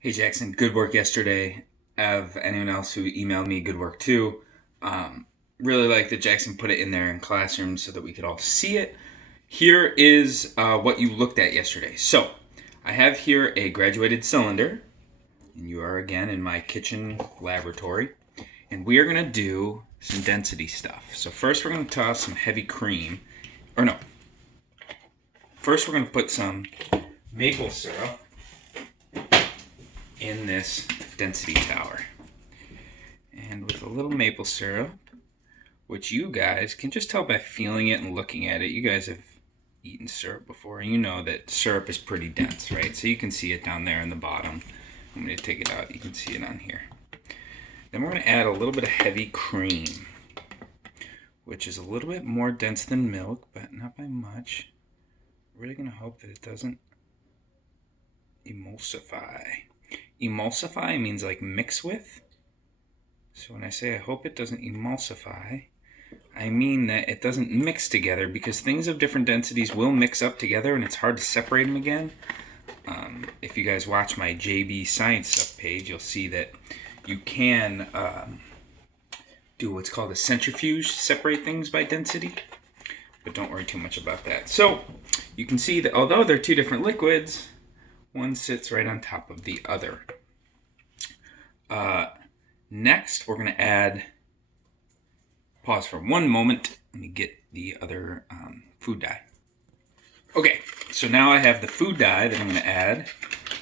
Hey Jackson, good work yesterday. Of anyone else who emailed me, good work too. Um, really like that Jackson put it in there in classrooms so that we could all see it. Here is what you looked at yesterday. So I have here a graduated cylinder, and you are again in my kitchen laboratory, and we are going to do some density stuff. So first we're going to toss some heavy cream, or no, first we're going to put some maple syrup in this density tower. And with a little maple syrup, which you guys can just tell by feeling it and looking at it. You guys have eaten syrup before, and you know that syrup is pretty dense, right? So you can see it down there in the bottom. I'm going to take it out. You can see it on here. Then we're going to add a little bit of heavy cream, which is a little bit more dense than milk, but not by much. Really going to hope that it doesn't emulsify. Emulsify means like mix with. So when I say I hope it doesn't emulsify, I mean that it doesn't mix together, because things of different densities will mix up together and it's hard to separate them again. If you guys watch my JB Science Stuff page, you'll see that you can do what's called a centrifuge, separate things by density, but don't worry too much about that. So you can see that although they're two different liquids, one sits right on top of the other. Next, we're going to add, pause for one moment, let me get the other food dye. Okay, so now I have the food dye that I'm going to add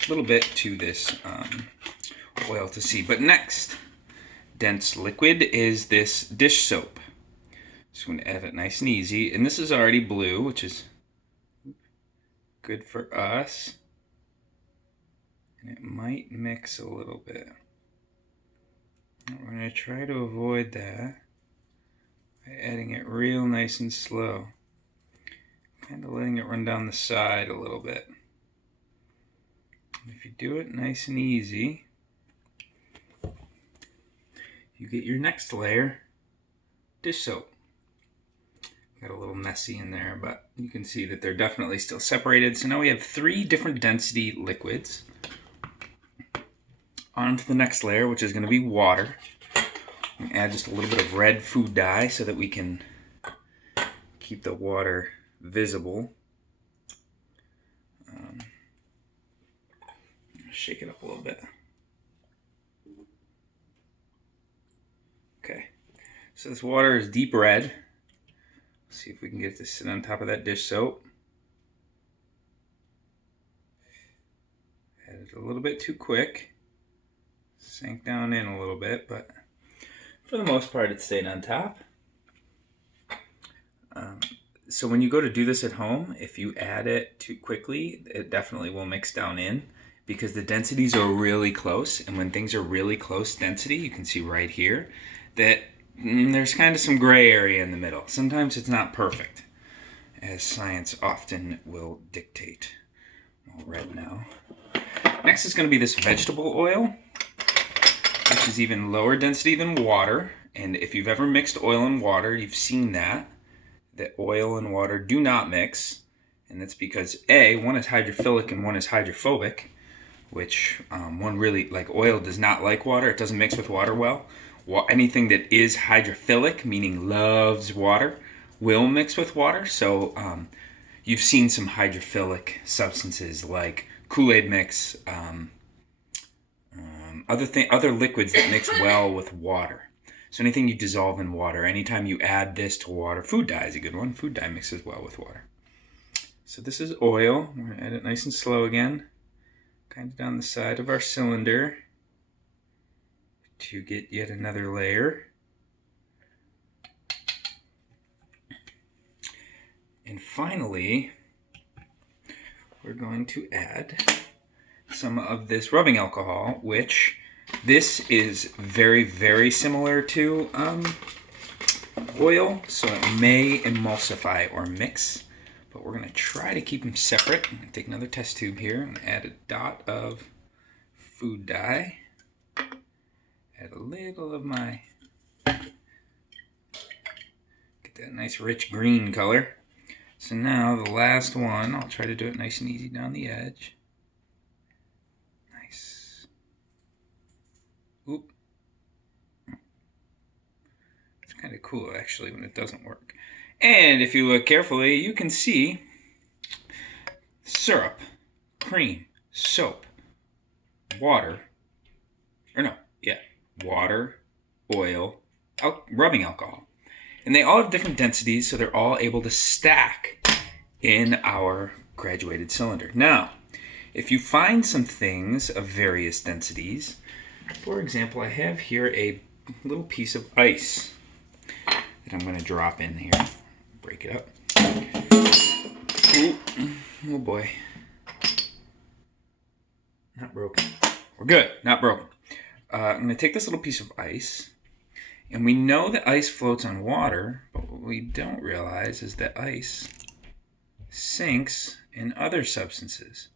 a little bit to this oil to see. But next, dense liquid is this dish soap. Just going to add it nice and easy. And this is already blue, which is good for us. And it might mix a little bit. We're going to try to avoid that by adding it real nice and slow. Kind of letting it run down the side a little bit. If you do it nice and easy, you get your next layer, dish soap. Got a little messy in there, but you can see that they're definitely still separated. So now we have 3 different density liquids. On to the next layer, which is going to be water. Add just a little bit of red food dye so that we can keep the water visible. Shake it up a little bit. Okay, so this water is deep red. Let's see if we can get it to sit on top of that dish soap. Added a little bit too quick. Sank down in a little bit, but for the most part it stayed on top. So when you go to do this at home, if you add it too quickly, it definitely will mix down in, because the densities are really close. And when things are really close density, you can see right here that there's kind of some gray area in the middle. Sometimes it's not perfect, as science often will dictate. I'm all red now. Next is going to be this vegetable oil, which is even lower density than water. And if you've ever mixed oil and water, you've seen that oil and water do not mix. And that's because one is hydrophilic and one is hydrophobic, which one really, like oil does not like water. It doesn't mix with water well. Anything that is hydrophilic, meaning loves water, will mix with water. So you've seen some hydrophilic substances like Kool-Aid mix, other liquids that mix well with water. So anything you dissolve in water, anytime you add this to water, food dye is a good one. Food dye mixes well with water. So this is oil. We're going to add it nice and slow again, kind of down the side of our cylinder to get yet another layer. And finally, we're going to add some of this rubbing alcohol, which this is very, very similar to oil, so it may emulsify or mix, but we're going to try to keep them separate. I'm going to take another test tube here and add a dot of food dye. Add a little of my, get that nice rich green color. So now the last one, I'll try to do it nice and easy down the edge. Nice. Oop. It's kind of cool actually when it doesn't work. And if you look carefully, you can see syrup, cream, soap, water, water, oil, rubbing alcohol. And they all have different densities, so they're all able to stack in our graduated cylinder. Now, if you find some things of various densities, for example, I have here a little piece of ice that I'm going to drop in here. Break it up. Ooh, oh boy. Not broken. We're good. Not broken. I'm going to take this little piece of ice, and we know that ice floats on water, but what we don't realize is that ice sinks in other substances.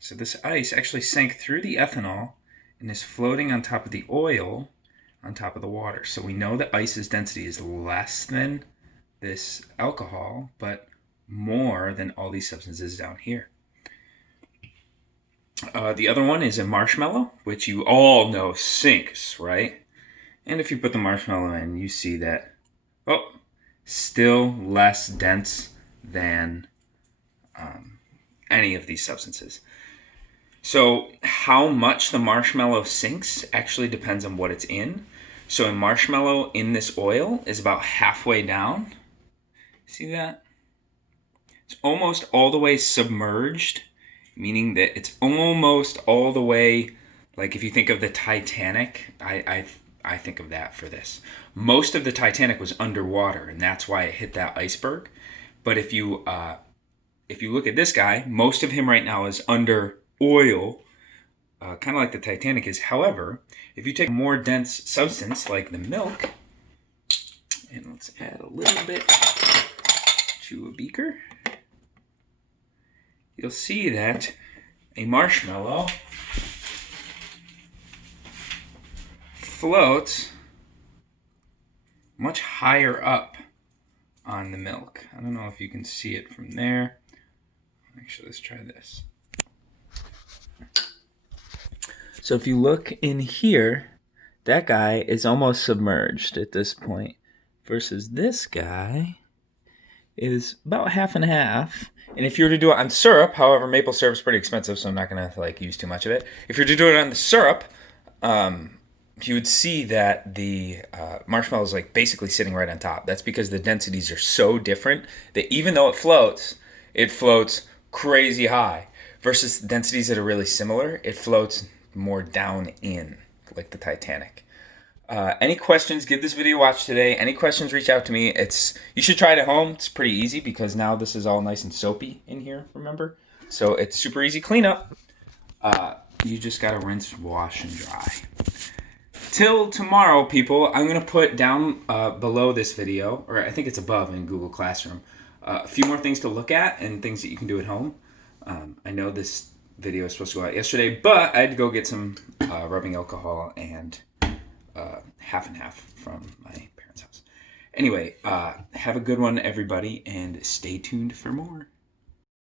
So this ice actually sank through the ethanol and is floating on top of the oil on top of the water. So we know that ice's density is less than this alcohol, but more than all these substances down here. The other one is a marshmallow, which you all know sinks, right? And if you put the marshmallow in, you see that, still less dense than any of these substances. So how much the marshmallow sinks actually depends on what it's in. So a marshmallow in this oil is about halfway down. See that? It's almost all the way submerged, meaning that it's almost all the way, like if you think of the Titanic, I think of that for this. Most of the Titanic was underwater, and that's why it hit that iceberg. But if you look at this guy, most of him right now is under oil, kind of like the Titanic is. However, if you take a more dense substance like the milk, and let's add a little bit to a beaker, you'll see that a marshmallow floats much higher up on the milk. I don't know if you can see it from there. Actually, let's try this. So if you look in here, that guy is almost submerged at this point, versus this guy is about half and half. And if you were to do it on syrup, however, maple syrup is pretty expensive, so I'm not going to use too much of it. If you were to do it on the syrup, you would see that the marshmallow is basically sitting right on top. That's because the densities are so different that even though it floats crazy high, versus densities that are really similar, it floats more down in, like the Titanic. Any questions, give this video a watch today. Any questions, reach out to me. You should try it at home. It's pretty easy because now this is all nice and soapy in here, remember? So it's super easy cleanup. You just gotta rinse, wash, and dry. Till tomorrow, people, I'm gonna put down below this video, or I think it's above in Google Classroom, a few more things to look at and things that you can do at home. I know this video was supposed to go out yesterday, but I had to go get some rubbing alcohol and half and half from my parents' house. Anyway, have a good one, everybody, and stay tuned for more.